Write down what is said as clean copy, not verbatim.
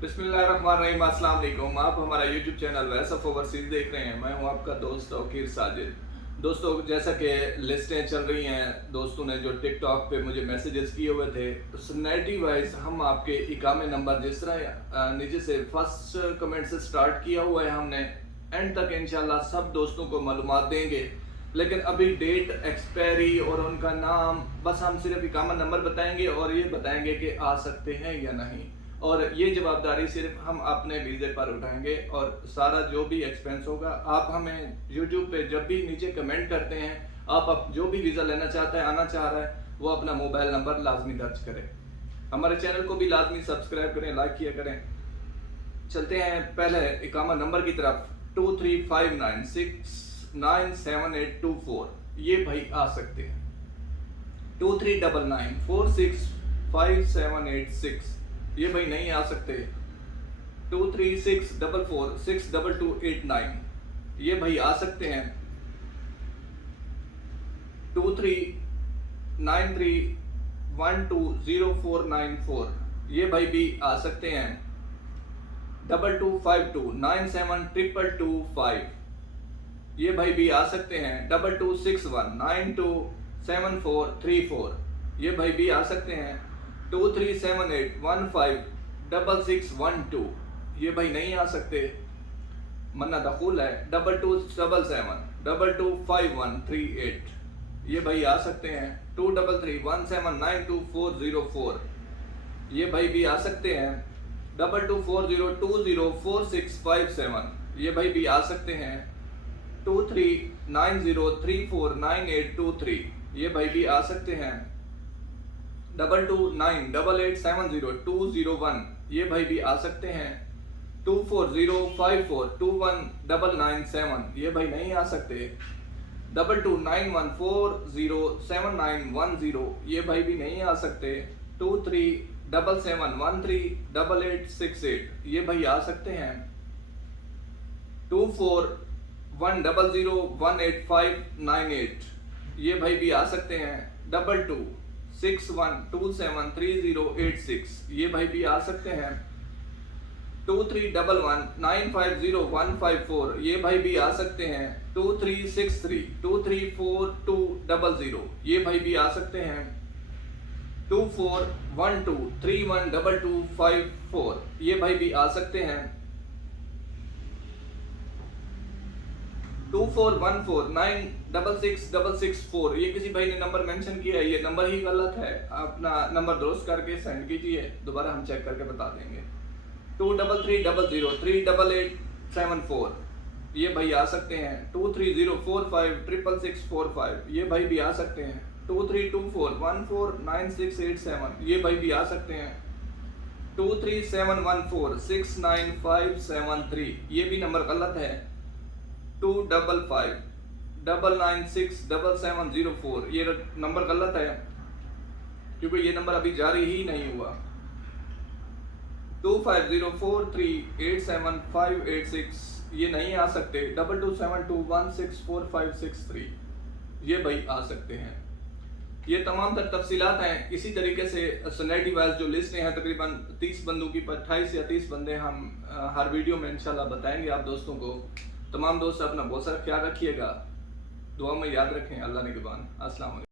बिस्मिल्लाहिर्रहमानिर्रहीम, अस्सलाम वालेकुम। आप हमारा YouTube channel voice of overseas देख रहे हैं। मैं हूं आपका दोस्त तौकीर साजिद। दोस्तों, जैसा कि लिस्टें चल रही हैं, दोस्तों ने जो टिकटॉक पे मुझे मैसेजेस किए हुए थे, तो सनैटी वाइज हम आपके इकामे नंबर जिस तरह नीचे से फर्स्ट कमेंट से स्टार्ट किया हुआ है, हमने एंड तक इंशाल्लाह सब दोस्तों को मालूमात देंगे। लेकिन अभी डेट एक्सपायरी और उनका नाम, बस हम सिर्फ इकामा नंबर बताएंगे और ये बताएंगे कि आ सकते हैं या नहीं, और ये जवाबदारी सिर्फ हम अपने वीज़े पर उठाएंगे। और सारा जो भी एक्सपेंस होगा, आप हमें यूट्यूब पे जब भी नीचे कमेंट करते हैं, आप जो भी वीज़ा लेना चाहता है, आना चाह रहा है, वो अपना मोबाइल नंबर लाजमी दर्ज करें। हमारे चैनल को भी लाजमी सब्सक्राइब करें, लाइक किया करें। चलते हैं पहले इकामा नंबर की तरफ। 2359697824 ये भाई आ सकते हैं। 2399465786 ये भाई नहीं आ सकते। 2364462289 ये भाई आ सकते हैं। 2393120494 ये भाई भी आ सकते हैं। 2252972225 ये भाई भी आ सकते हैं। 2261927434 ये भाई भी आ सकते हैं। 2378156612 ये भाई नहीं आ सकते। मन्ना दखूल है। 2277225138 ये भाई आ सकते हैं। 2331792404 ये भाई भी आ सकते हैं। 2240204657 ये भाई भी आ सकते हैं। 2390349823 ये भाई भी आ सकते हैं। 2298870201 ये भाई भी आ सकते हैं। 2405421997 ये भाई नहीं आ सकते। 2291407910 ये भाई भी नहीं आ सकते। 2377138868 ये भाई आ सकते हैं। 2410018598 ये भाई भी आ सकते हैं। 2261273086 ये भाई भी आ सकते हैं। 2311950154 ये भाई भी आ सकते हैं। 2363234200 ये भाई भी आ सकते हैं। 2412312254 ये भाई भी आ सकते हैं। 2414966664 ये किसी भाई ने नंबर मेंशन किया है, ये नंबर ही गलत है। अपना नंबर दुरुस्त करके सेंड कीजिए, दोबारा हम चेक करके बता देंगे। 2330038874 ये भाई आ सकते हैं। 2304566645 ये भाई भी आ सकते हैं। 2324149687 ये भाई भी आ सकते हैं। 2371469573 ये भी नंबर गलत है। 2559967704 ये नंबर गलत है, क्योंकि ये नंबर अभी जारी ही नहीं हुआ। 2504387586 ये नहीं आ सकते। 2272164563 ये भाई आ सकते हैं। ये तमाम तर तफसीलात हैं। इसी तरीके से सनैटी वाइज जो लिस्टें हैं, तकरीबन 30 बंदों की, 28 या 30 बंदे हम हर वीडियो में इंशाल्लाह बताएंगे आप दोस्तों को। तमाम दोस्त अपना बहुत सारा ख्याल रखिएगा, दुआ में याद रखें। अल्लाह निगहबान। अस्सलाम वालेकुम।